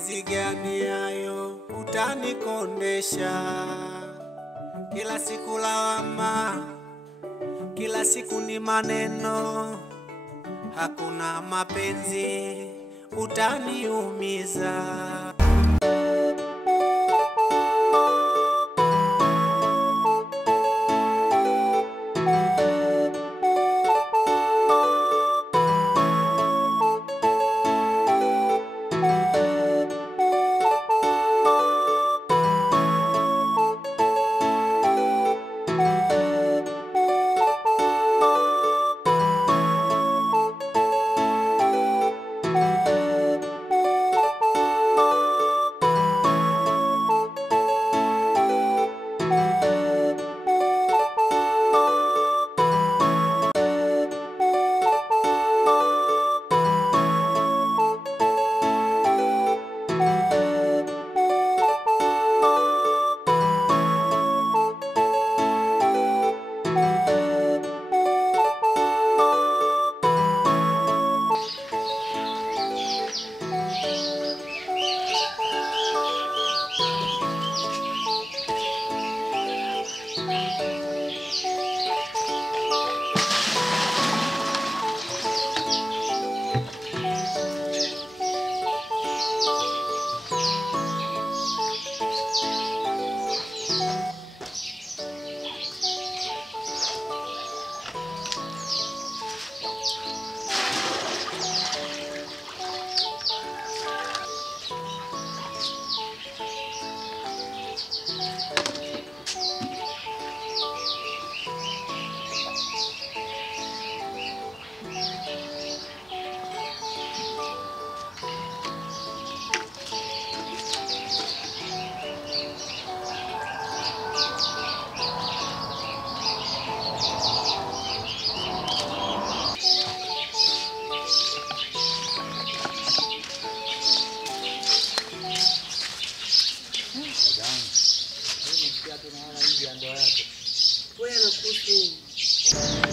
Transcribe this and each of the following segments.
Mapenzi gani hayo utanikondesha? Kila siku lawama, kila siku ni maneno. Hakuna mapenzi, utaniumiza.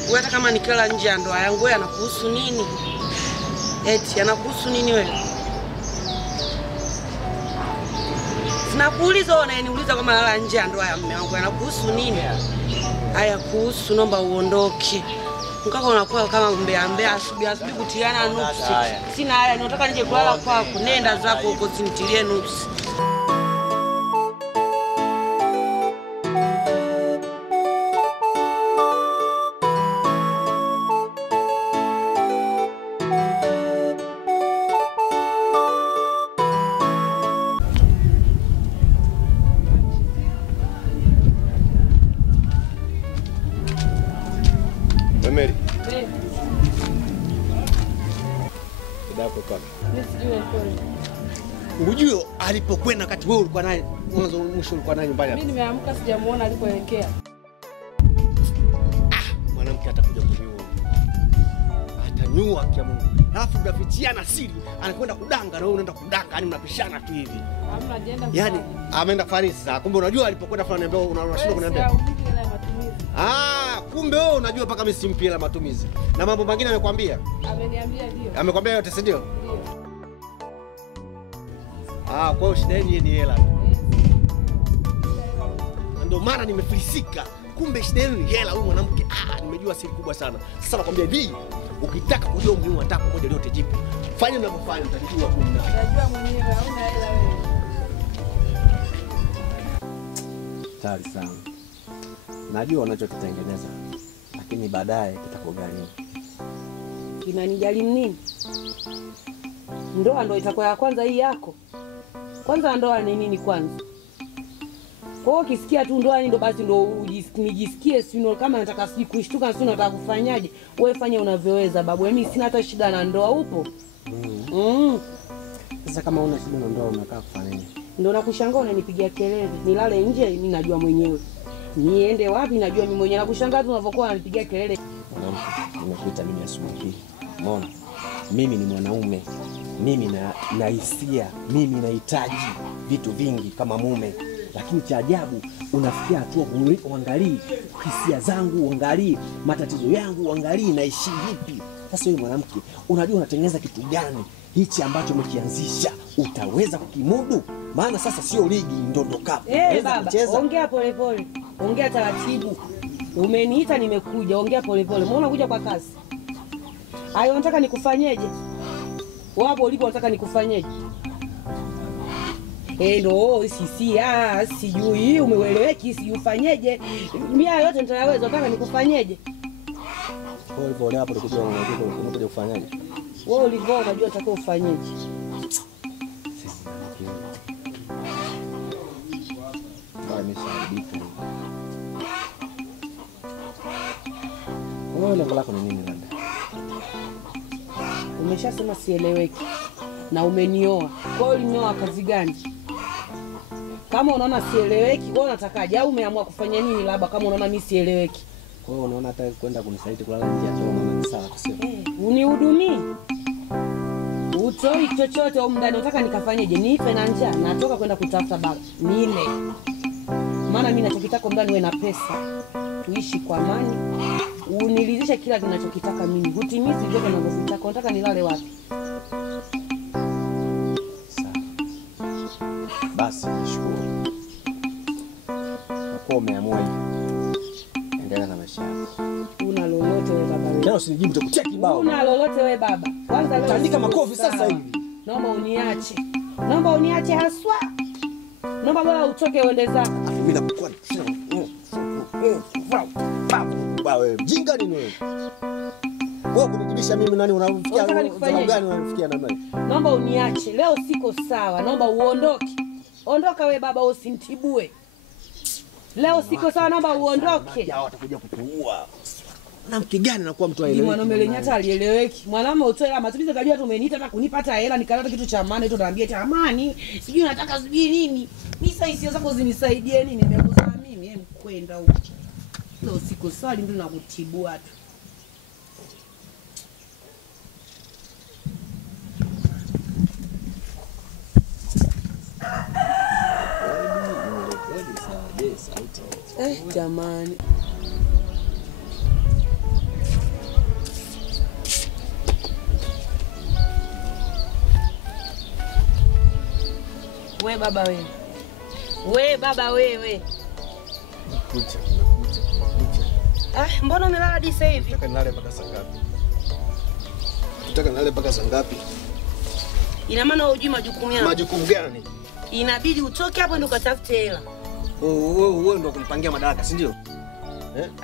Wewe hata kama nikala nje ya ndoa yangu, wewe anakuhusu nini? Eti anakuhusu nini wewe? Sinakuuliza wewe, unaniuliza kama nalala nje ya ndoa ya mume wangu, anakuhusu nini? Haya kuhusu, naomba uondoke. Mkaka unakuwa kama mbea asubuhi kutiana nuksi. Sina haya, nataka nje kulala kwako. Nenda zako huko, sinitilie nuksi. Mary. Kidapo kaka. Unajua alipokwenda wakati wewe ulikuwa naye, mwanzo mwisho ulikuwa naye nyumbani hapa. Mimi nimeamka sijamuona alipoelekea. Mwanamke atakuja kuniua. Atanyua kia Mungu. Alafu mnafichiana siri, anakwenda kudanga na wewe unaenda kudanga, yani mnapishana tu hivi. Hamna ajenda. Yaani ameenda Farisi sasa. Kumbe unajua alipokwenda fulani ambaye unashindwa kuniambia. Kumbe wewe unajua mpaka mimi simpi hela matumizi. Na mambo mengine amekwambia? Ameniambia ndio. Amekwambia yote si ndio? Ndio. Kwa hiyo shida yenu ni hela. Ndio maana nimefilisika. Kumbe shida yenu ni hela. Huyu mwanamke nimejua siri kubwa sana. Sasa nakwambia hivi, ukitaka kujua umuhimu wa tako moja leo jipi. Fanya unavyofanya utajua kuna. Unajua mwenyewe hauna hela wewe. Tayari sana. Najua unachokitengeneza, lakini baadaye kitakugharimu. Inanijali nini? Ndoa ndio itakuwa ya kwanza hii yako. Kwanza ndoa ni nini kwanza? Kwa hiyo ukisikia tu ndoa ndio basi ndio nijisikie sio kama nataka kushtuka sio nataka kufanyaje. Wewe fanya unavyoweza babu. Mimi sina hata shida na ndoa upo. Sasa kama una shida na ndoa unakaa kufanya nini? Ndio nakushangaa unanipigia kelele. Nilale nje mimi najua mwenyewe. Niende wapi najua mimi mwenyewe. Nakushangaa tu unavyokuwa unanipigia kelele. Mwanamke, nimekuita mimi asubuhi. Umeona? Mimi ni mwanaume. Mimi na hisia, mimi nahitaji vitu vingi kama mume. Lakini cha ajabu unafikia hatua uangalie hisia zangu, uangalie matatizo yangu, uangalie naishi vipi. Sasa wewe mwanamke, unajua unatengeneza kitu gani hichi ambacho umekianzisha utaweza kukimudu? Maana sasa sio ligi Ndondo Cup. Baba, ongea polepole. Ongea taratibu. Umeniita nimekuja, ongea polepole. Mbona unakuja kwa kasi? Hayo unataka nikufanyeje? Wapo ulipo unataka nikufanyeje? Ndo sijui umeueleweki, si ufanyeje? Mimi yote nitayaweza, unataka nikufanyeje? Wewe ulivyo hapo unakuja kufanyaje? Wewe ulivyo unajua utakao ufanyeje? Wewe lengo lako ni nini dada? Umeshasema sieleweki na umenioa. Kwa hiyo ulinioa kazi gani? Kama unaona sieleweki, wewe unatakaje au umeamua kufanya nini labda kama unaona mimi sieleweki? Kwa hiyo unaona hata kwenda kunisaliti kulala nje ya choo unaona ni sawa tuseme. Unihudumii. Utoi chochote au mndani unataka nikafanyeje? Niife na njaa, natoka kwenda kutafuta baba. Nile. Maana mimi nachokitaka mndani wewe na pesa. Tuishi kwa amani. Unilizisha kila ninachokitaka mimi. Hutimizi vyote ninavyotaka. Unataka nilale wapi? Basi nishukuru. Kwa umeamua hivi. Endelea na maisha yako. Una lolote wewe baba wewe? Leo usinijibu nitakutia kibao. Una lolote wewe baba? Kwanza leo tandika makofi sasa hivi. Naomba uniache. Naomba uniache haswa. Naomba bora utoke uende zako. Mimi nakuwa wewe mjinga nini wewe? Wewe kunijibisha mimi nani unafikia gani unafikia namna hii? Naomba uniache. Leo siko sawa. Naomba uondoke. Ondoka wewe baba usinitibue. Leo siko sawa, naomba uondoke. Hao watakuja kukuua. Mwanamke gani anakuwa mtu aeleweki? Mwanaume lenye hata alieleweki. Mwanaume utoe hela matumizi kajua tu umeniita hata kunipata hela nikaleta kitu cha maana hicho naambia cha amani. Sijui nataka sijui nini. Mimi sasa hisia zako zinisaidie nini? Nimekuzaa mimi yani kwenda huko. Leo siko sawa ndio nakutibua tu. Jamani. We baba wewe. We baba wewe. Kucha. Mbona umelala hadi sasa hivi? Nataka nilale mpaka saa ngapi? Nataka nilale mpaka saa ngapi? Ina maana hujui majukumu yako. Majukumu gani? Inabidi utoke hapo ndio ukatafute hela. Wewe ndio kunipangia madaraka, si ndio?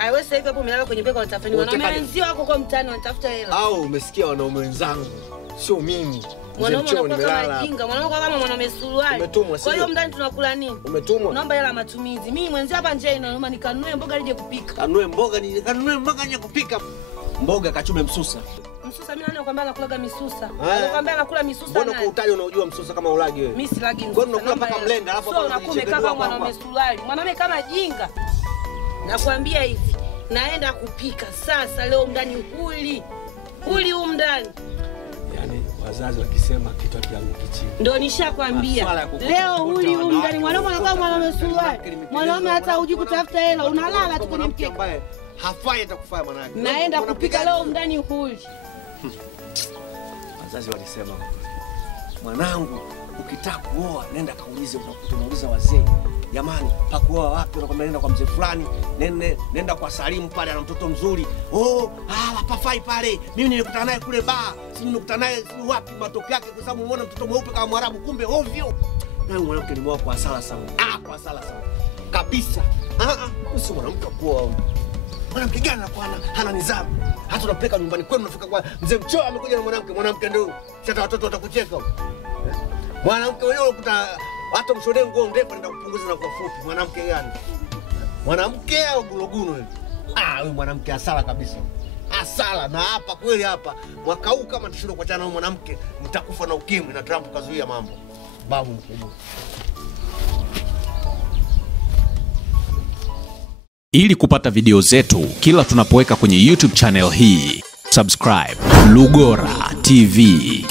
Wewe sasa hivi hapo umelala kwenye beka unatafuta nini? Wanaume wenzio wako kwa mtaani wanatafuta hela. Au umesikia wanaume wenzangu? Sio mimi. Mwanaume anakuwa kama jinga, mwanaume kama mwanaume suruali. Kwa hiyo mndani tunakula nini? Umetumwa. Naomba hela matumizi. Mimi mwenzio hapa nje inauma nikanunue mboga nije kupika. Kanunue mboga nije kupika. Mboga kachume msusa. Msusa mimi anakuambia anakula misusa. Anakuambia anakula misusa. Mbona kwa utaji unaojua msusa kama ulagi wewe? Mimi silagi msusa. Kwa nini unakula mpaka mlenda alafu hapo unakume kama mwanaume suruali. Mwanaume kama jinga. Nakwambia hivi, naenda kupika sasa leo ndani huli huko ndani. Yaani wazazi wakisema kitu kianguki chini. Ndio nishakwambia. Leo huli huko ndani mwanaume anakuwa mwanaume suruali. Mwanaume hata hujui kutafuta hela, unalala tu kwenye mkeka. Hafai atakufanya mwanangu. Naenda kupika leo ndani huli. Wazazi walisema mwanangu ukitaka kuoa nenda kaulize, unauliza wazee. Jamani, pakuoa wapi? Unakwambia nenda kwa mzee fulani, nenda kwa Salimu pale ana mtoto mzuri. Hapafai pale. Mimi nilikutana naye kule baa. Si nilikutana naye wapi matokeo yake kwa sababu umeona mtoto mweupe kama Mwarabu kumbe ovyo. Na mwanamke nimeoa kwa hasara sana. Kwa hasara sana. Kabisa. Sio mwanamke kuoa. Mwanamke gani anakuwa hana nidhamu? Hata unapeleka nyumbani kwenu unafika kwa mzee mchoa amekuja na mwanamke ndio. Sasa watoto watakucheka. Mwanamke wewe ukuta hata mshonee nguo ndefu anaenda kupunguza na kwa fupi. Mwanamke gani? Mwanamke au gulogunu wewe? Wewe mwanamke hasara kabisa. Hasara na hapa kweli hapa. Mwaka huu kama tushindwe kuachana na mwanamke, mtakufa na ukimwi na Trump kazuia mambo. Babu mkubwa. Ili kupata video zetu kila tunapoweka kwenye YouTube channel hii, subscribe Lugora TV.